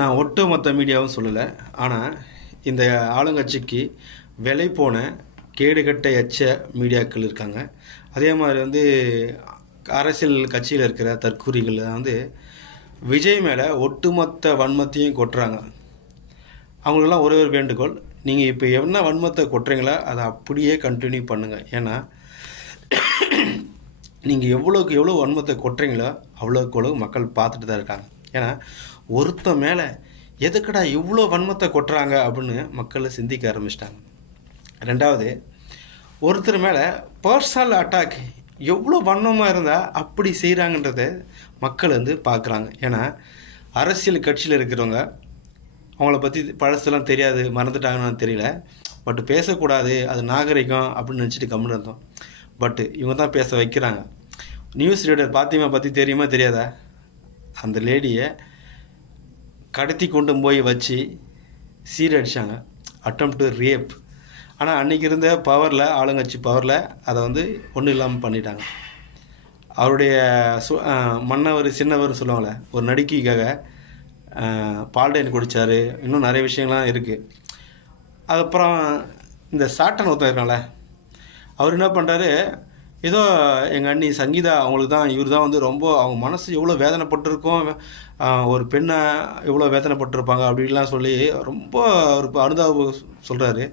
நான் ஒட்டுமொத்த மீடியாவும் சொல்லலை. ஆனால் இந்த ஆளுங்கட்சிக்கு விலை போன கேடுகட்ட எச்ச மீடியாக்கள் இருக்காங்க. அதே மாதிரி அரசியல் கட்சியில் இருக்கிற தற்கூறிகள் விஜய் மேலே ஒட்டுமொத்த வன்மத்தையும் கொட்டுறாங்க. அவங்களுக்கெல்லாம் ஒரே ஒரு வேண்டுகோள், நீங்கள் இப்போ என்ன வன்மத்தை கொட்டுறீங்களோ அதை அப்படியே கண்டினியூ பண்ணுங்கள். ஏன்னா நீங்கள் எவ்வளோக்கு எவ்வளோ வன்மத்தை கொட்டுறீங்களோ அவ்வளோக்கு எவ்வளோ மக்கள் பார்த்துட்டு தான் இருக்காங்க. ஏன்னா ஒருத்தன் மேலே எதுக்கடா இவ்வளோ வன்மத்தை கொட்டுறாங்க அப்படின்னு மக்கள் சிந்திக்க ஆரம்பிச்சிட்டாங்க. ரெண்டாவது, ஒருத்தர் மேலே பர்சனல் அட்டாக் எவ்வளோ வன்மமாக இருந்தால் அப்படி செய்கிறாங்கன்றத மக்கள் பார்க்குறாங்க. ஏன்னா அரசியல் கட்சியில் இருக்கிறவங்க அவங்கள பற்றி பழசெல்லாம் தெரியாது, மறந்துட்டாங்கன்னு தெரியல. பட் பேசக்கூடாது, அது நாகரிகம் அப்படின்னு நினச்சிட்டு கம்முன்னு இருந்தோம். பட்டு இவங்க தான் பேச வைக்கிறாங்க. நியூஸ் ரீடர் பாத்திமா பற்றி தெரியுமா தெரியாதா? அந்த லேடியை கடத்தி கொண்டு போய் வச்சு சீரடிச்சாங்க, அட்டம் டு ரேப். ஆனால் அன்றைக்கி இருந்த பவரில், ஆளுங்கட்சி பவரில் அதை ஒன்றும் இல்லாமல் பண்ணிட்டாங்க. அவருடைய மன்னவர் சின்னவர் சொல்லுவாங்களே, ஒரு நடிக்கைக்காக பால்டைன் குடித்தார். இன்னும் நிறைய விஷயங்கள்லாம் இருக்குது. அதுக்கப்புறம் இந்த சாட்டன் ஒருத்தர் இருக்காங்களே, அவர் என்ன பண்ணுறாரு, ஏதோ எங்கள் அண்ணி சங்கீதா அவங்களுக்கு தான், இவர் தான் ரொம்ப அவங்க மனசு எவ்வளோ வேதனைப்பட்டிருக்கோம், ஒரு பெண்ணை எவ்வளோ வேதனைப்பட்டிருப்பாங்க அப்படின்லாம் சொல்லி ரொம்ப ஒரு அனுதாபம் சொல்கிறாரு.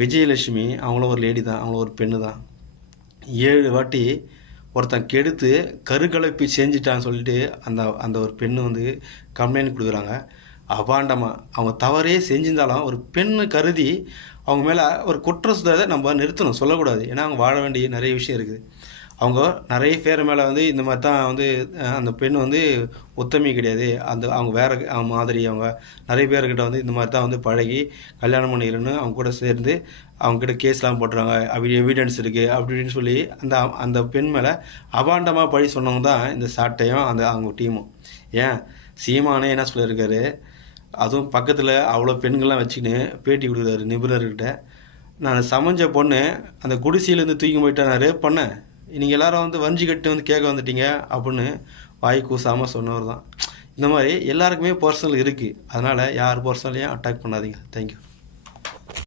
விஜயலட்சுமி அவங்களும் ஒரு லேடி தான், அவங்களும் ஒரு பெண்ணு தான். 7 வாட்டி ஒருத்தன் கெடுத்து கருக்கலைப்பு செஞ்சிட்டான்னு சொல்லிட்டு அந்த ஒரு பெண்ணு கம்ப்ளைண்ட் கொடுக்குறாங்க. அபாண்டமாக அவங்க தவறே செஞ்சிருந்தாலும் ஒரு பெண்ணு கருதி அவங்க மேலே ஒரு குற்றம் சுத்தத்தை நம்ம நிறுத்தணும், சொல்லக்கூடாது. ஏன்னா அவங்க வாழ வேண்டிய நிறைய விஷயம் இருக்குது. அவங்க நிறைய பேர் மேலே இந்த மாதிரி தான் அந்த பெண் ஒத்தமை கிடையாது, அவங்க வேறு மாதிரி அவங்க நிறைய பேர்கிட்ட இந்த மாதிரி தான் பழகி கல்யாணம் பண்ணிக்கிறேன்னு அவங்க கூட சேர்ந்து அவங்ககிட்ட கேஸ்லாம் போட்டுறாங்க, எவிடன்ஸ் இருக்குது அப்படின்னு சொல்லி அந்த பெண் மேலே அபாண்டமாக பழி சொன்னவங்க தான் இந்த சாட்டையும் அவங்க டீமும். ஏன் சீமானே என்ன சொல்லியிருக்காரு, அதுவும் பக்கத்தில் அவ்வளோ பெண்கள்லாம் வச்சுக்கின்னு பேட்டி கொடுக்குறாரு நிபுணர்கிட்ட. நான் சமைஞ்ச பொண்ணு அந்த குடிசையிலேருந்து தூக்கி போயிட்டேன், நான் ரேப் பண்ணேன், நீங்கள் எல்லோரும் வஞ்சி கட்டி கேட்க வந்துட்டீங்க அப்படின்னு வாய் கூசாமல் சொன்னவர் தான். இந்த மாதிரி எல்லாருக்குமே பர்சனல் இருக்குது. அதனால் யார் பர்சனலையும் அட்டாக் பண்ணாதீங்க. தேங்க்யூ.